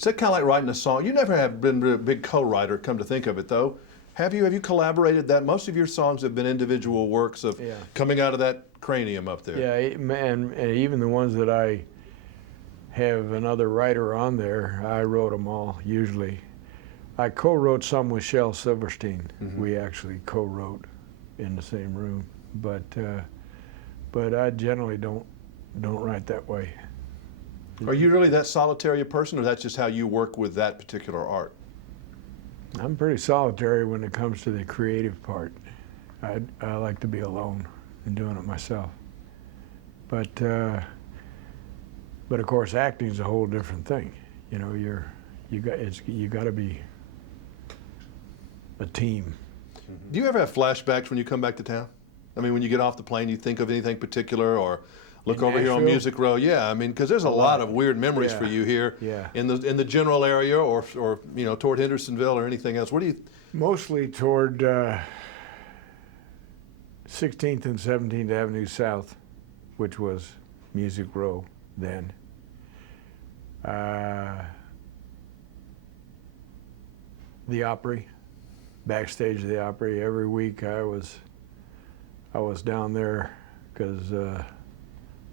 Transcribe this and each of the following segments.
Is that kind of like writing a song? You never have been a big co-writer, come to think of it, though. Have you? Have you collaborated that? Most of your songs have been individual works of coming out of that cranium up there. Yeah, and even the ones that I have another writer on there, I wrote them all, usually. I co-wrote some with Shel Silverstein. We actually co-wrote in the same room, but I generally don't write that way. Are you really that solitary a person, or that's just how you work with that particular art? I'm pretty solitary when it comes to the creative part. I like to be alone and doing it myself. But of course, acting's a whole different thing. You know, you got to be a team. Do you ever have flashbacks when you come back to town? I mean, when you get off the plane, you think of anything particular, or look over here on Music Row? Yeah, I mean, because there's a lot of weird memories for you here in the general area, or you know, toward Hendersonville or anything else. What do you? Mostly toward 16th and 17th Avenue South, which was Music Row then. The Opry, backstage of the Opry. Every week I was down there because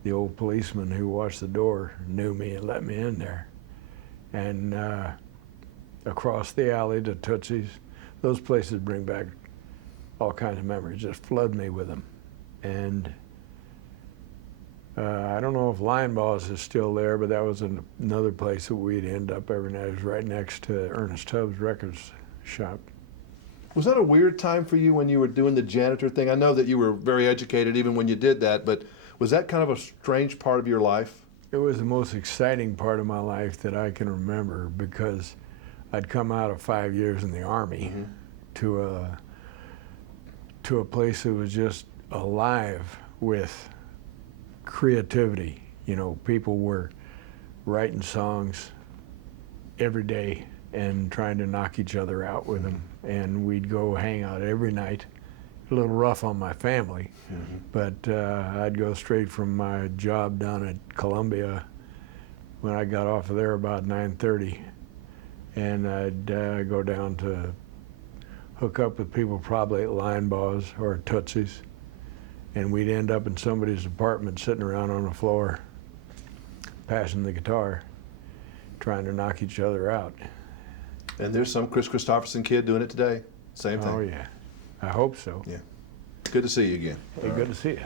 the old policeman who watched the door knew me and let me in there. And across the alley to Tootsie's, those places bring back all kinds of memories, just flood me with them. And I don't know if Lion Boss is still there, but that was another place that we'd end up every night. It was right next to Ernest Tubbs Records shop. Was that a weird time for you when you were doing the janitor thing? I know that you were very educated even when you did that, but was that kind of a strange part of your life? It was the most exciting part of my life that I can remember, because I'd come out of 5 years in the Army to a place that was just alive with creativity. You know, people were writing songs every day and trying to knock each other out with them. And we'd go hang out every night. A little rough on my family, but I'd go straight from my job down at Columbia when I got off of there about 9:30, and I'd go down to hook up with people probably at Lion Boss or Tootsie's, and we'd end up in somebody's apartment sitting around on the floor passing the guitar, trying to knock each other out. And there's some Kris Kristofferson kid doing it today. Same thing. Oh yeah, I hope so. Yeah. Good to see you again. Hey, good to see you.